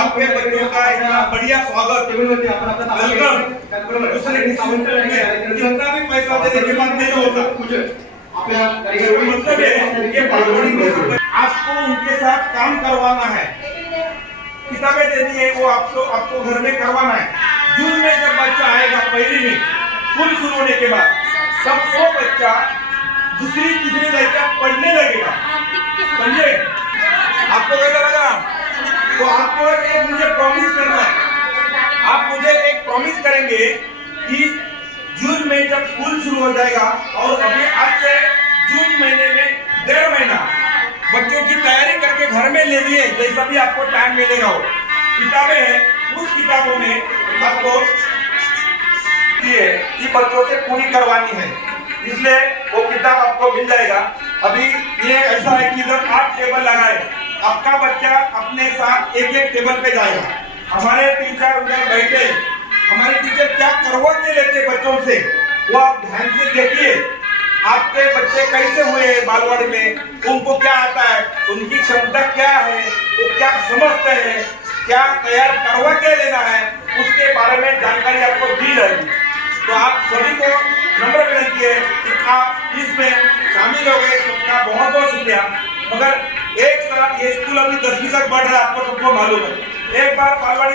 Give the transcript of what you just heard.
आपके बच्चों का इतना बढ़िया स्वागत दूसरे जितना भी पैसा देने के बाद नहीं होता मतलब है आपको उनके साथ काम करवाना है, किताबें देनी है, वो आपको घर में करवाना है। जून में जब बच्चा आएगा पहली में स्कूल शुरू होने के बाद, तब वो बच्चा दूसरी तीसरी लड़का पढ़ने लगेगा। समझे? आपको कैसा लगा? तो आपको एक मुझे प्रॉमिस करना है, आप मुझे एक प्रॉमिस करेंगे कि जून में जब स्कूल शुरू हो जाएगा, और अभी आज से जून महीने में 1.5 महीना बच्चों की तैयारी करके घर में ले लिए, जैसा भी आपको टाइम मिलेगा वो किताबें हैं, उस किताबों में आपको ये बच्चों से पूरी करवानी है, इसलिए वो किताब आपको मिल जाएगा। अभी ये ऐसा है कि जब आप टेबल लगाए, आपका बच्चा अपने साथ एक एक टेबल पे जाएगा। हमारे टीचर उधर बैठे, हमारे टीचर क्या करवा के लेते बच्चों से, वो आप ध्यान से देखिए। आपके बच्चे कैसे हुए बालवाड़ी में, उनको क्या आता है, उनकी क्षमता क्या है, वो क्या समझते हैं, क्या तैयार करवा के लेना है, उसके बारे में जानकारी आपको दी जाएगी। तो आप सभी को नम्र विनती है कि आप इसमें शामिल हो गए, सबका बहुत बहुत शुक्रिया। मगर एक साथ ये स्कूल अभी 10वीं तक बढ़ रहा है, आपको सबको मालूम है। एक बार बालवाड़ी